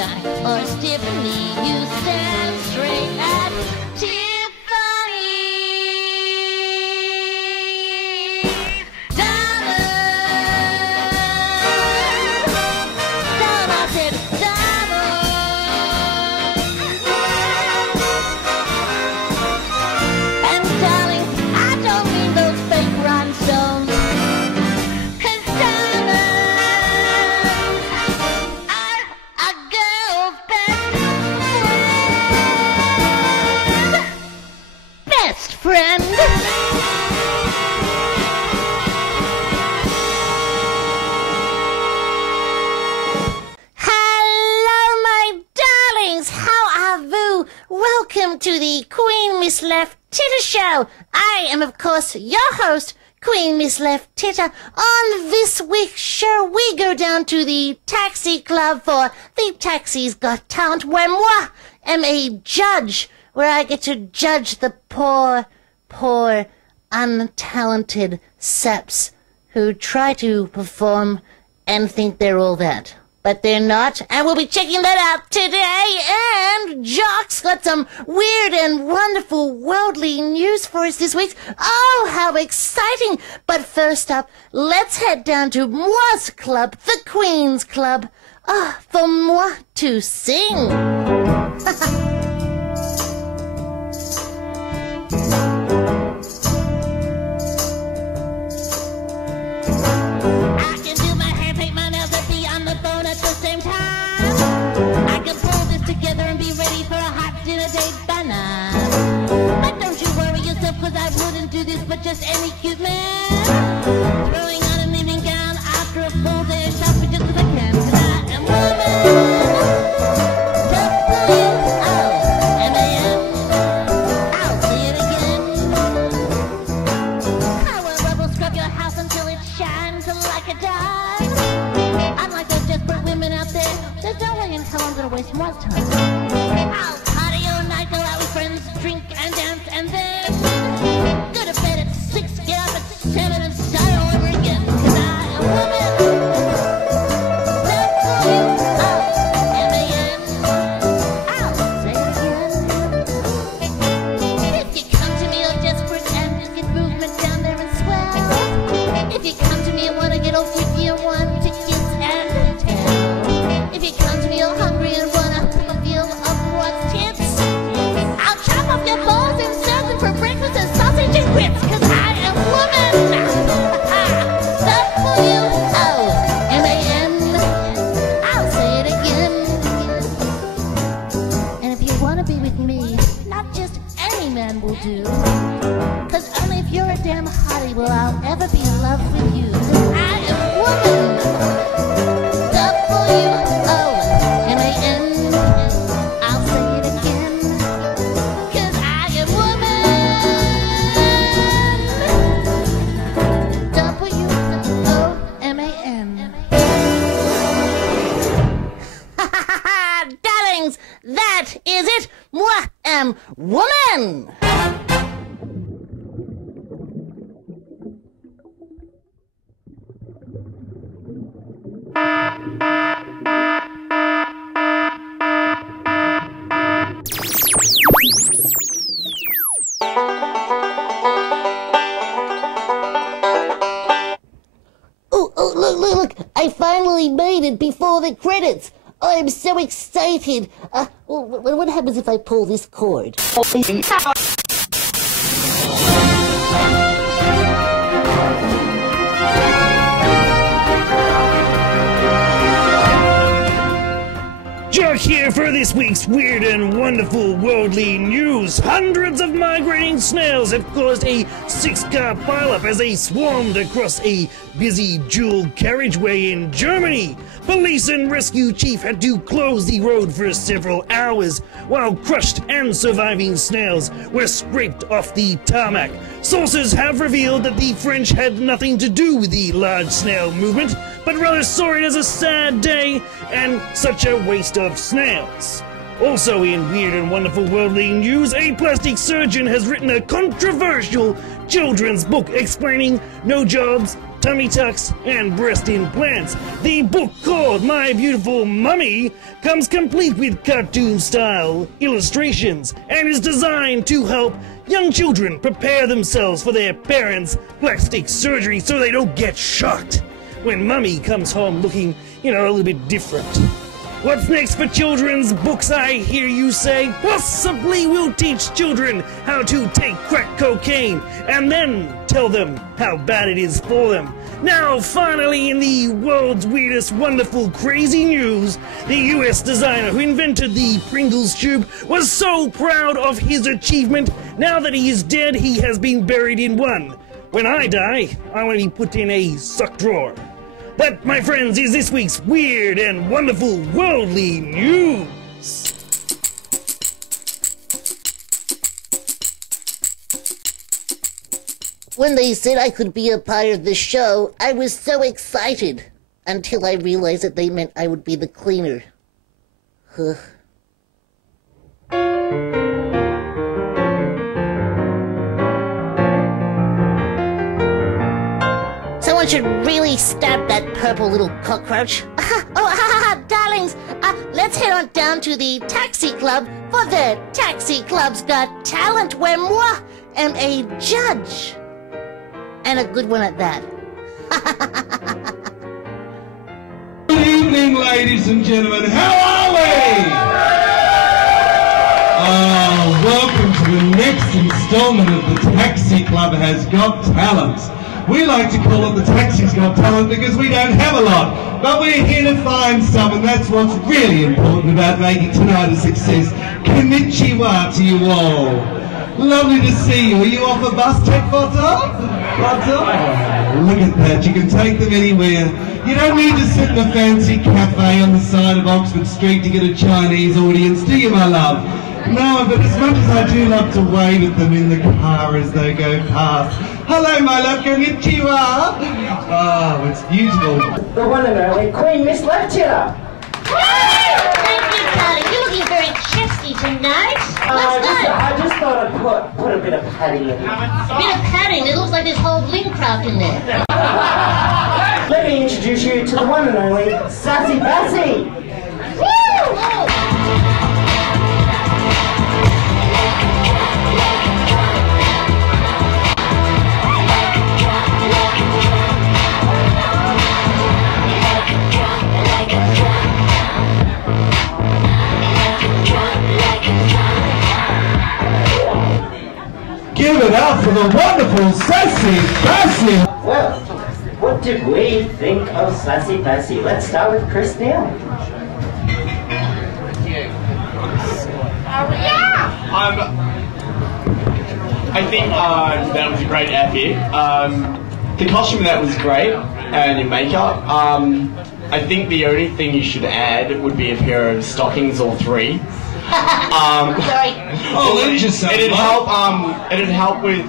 back or stiff knee. You stand straight at Tiffany's. Friend. Hello, my darlings. How are you? Welcome to the Queen Miss Left Titter Show. I am, of course, your host, Queen Miss Left Titter. On this week's show, we go down to the taxi club for the Taxi's Got Talent, where moi am a judge, where I get to judge the poor, untalented seps who try to perform and think they're all that. But they're not, and we'll be checking that out today. And Jock's got some weird and wonderful worldly news for us this week. Oh, how exciting! But first up, let's head down to moi's club, the Queen's Club, for moi to sing. Cause I wouldn't do this but just any cute man. Throwing on an evening gown after a full day of shopping just cause I can. Cause I am W-O-M-A-N. I'll say it again. Power rubble scrub your house until it shines like a dime. Unlike those desperate women out there, there's no way in hell I'm gonna waste more time. I'll party all night, go out with friends, drink and dance, and then go to bed at 6, get up at 7 and start all over again. Cause I am woman. W-O-M-A-N. I'll say it again. If you come to me all desperate and just get movement down there and swell. If you come to me and wanna get all freaky and want to kiss and tell. If you come to me all hungry and wanna feel up what's tits, I'll chop off your balls and serve them for breakfast and sausage and grits, cause I am woman. W-O-M-A-N. I'll say it again. And if you wanna be with me, not just any man will do, cause only if you're a damn hottie will I'll ever be in love with you. Cause I am woman. W-O-M-A-N. I'll say it again. Cause I am woman. W-O-M-A-N. Darlings, that is it. Moi am woman. Look, I finally made it before the credits. I'm so excited. What happens if I pull this cord? Jock here for this week's weird and wonderful worldly news. Hundreds of migrating snails have caused a 6-car pileup as they swarmed across a busy dual carriageway in Germany. Police and rescue chief had to close the road for several hours, while crushed and surviving snails were scraped off the tarmac. Sources have revealed that the French had nothing to do with the large snail movement, but rather saw it as a sad day and such a waste of snails. Also in weird and wonderful worldly news, a plastic surgeon has written a controversial children's book explaining no jobs, tummy tucks, and breast implants. The book called My Beautiful Mummy comes complete with cartoon-style illustrations and is designed to help young children prepare themselves for their parents' plastic surgery so they don't get shocked when Mummy comes home looking, a little bit different. What's next for children's books, I hear you say? Possibly we'll teach children how to take crack cocaine and then tell them how bad it is for them. Now, finally, in the world's weirdest, wonderful, crazy news, the US designer who invented the Pringles tube was so proud of his achievement. Now that he is dead, he has been buried in one. When I die, I want to be put in a sock drawer. That, my friends, is this week's weird and wonderful worldly news. When they said I could be a part of the show, I was so excited. Until I realized that they meant I would be the cleaner. Huh. Someone should really stab that purple little cockroach. Darlings, let's head on down to the taxi club for the Taxi Club's Got Talent, where moi am a judge. And a good one at that. Good evening, ladies and gentlemen. How are we? Welcome to the next installment of the Taxi Club Has Got Talent. We like to call it the Taxi's Got Talent because we don't have a lot. But we're here to find some, and that's what's really important about making tonight a success. Konnichiwa to you all. Lovely to see you. Are you off a bus, take photo? Look at that, you can take them anywhere. You don't need to sit in a fancy cafe on the side of Oxford Street to get a Chinese audience, do you, my love? No, but as much as I do love to wave at them in the car as they go past. Hello, my love, konnichiwa. Oh, it's beautiful. The one and only Queen Miss Left Titter. Thank you, darling. You're looking very chesty tonight. I just thought I'd put a bit of padding in. A bit of padding. It looks like there's whole bling craft in there. Let me introduce you to the one and only Sassy Bassy. Give it up for the wonderful Sassy Bassy. Well, what did we think of Sassy Bassy? Let's start with Chris Neal. I think that was a great outfit. The costume of that was great, and your makeup. I think the only thing you should add would be a pair of stockings or three. Sorry. Oh, let me just say. It'd help. It'd help with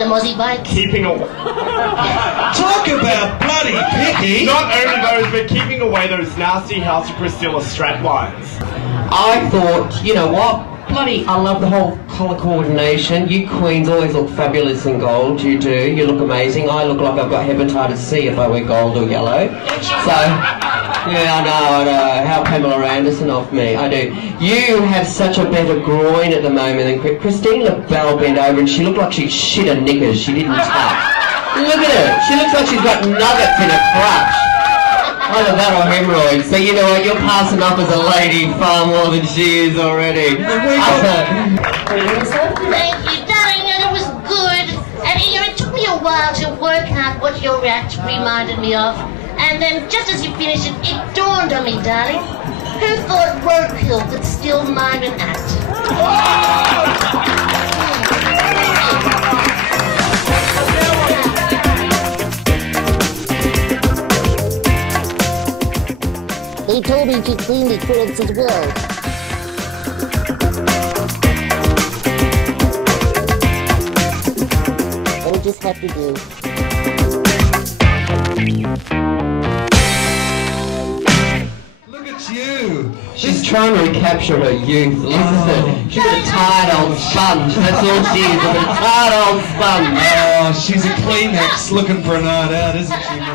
The Mozzie Bikes. keeping away. Talk about bloody picky. Not only those, but keeping away those nasty House of Priscilla strap lines. I thought, you know what? Bloody, I love the whole colour coordination. You queens always look fabulous in gold. You do. You look amazing. I look like I've got hepatitis C if I wear gold or yellow. So, yeah, I know. How Pamela Anderson off me. I do. You have such a better groin at the moment than Christine LaBelle bent over and she looked like she shit her knickers. She didn't tuck. Look at her. She looks like she's got nuggets in her crotch. Either that or hemorrhoids. So you know what, you're passing up as a lady far more than she is already. Thank you, darling, and it was good. And it took me a while to work out what your act reminded me of. And then just as you finished it, it dawned on me, darling. Who thought roadkill could still mime an act? They told me to clean the credits as well. What we just have to do. Look at you. She's trying to recapture her youth. Listen, she's a tired old sponge. That's all she is, a tired old sponge. Oh, she's a Kleenex looking for a night out, isn't she?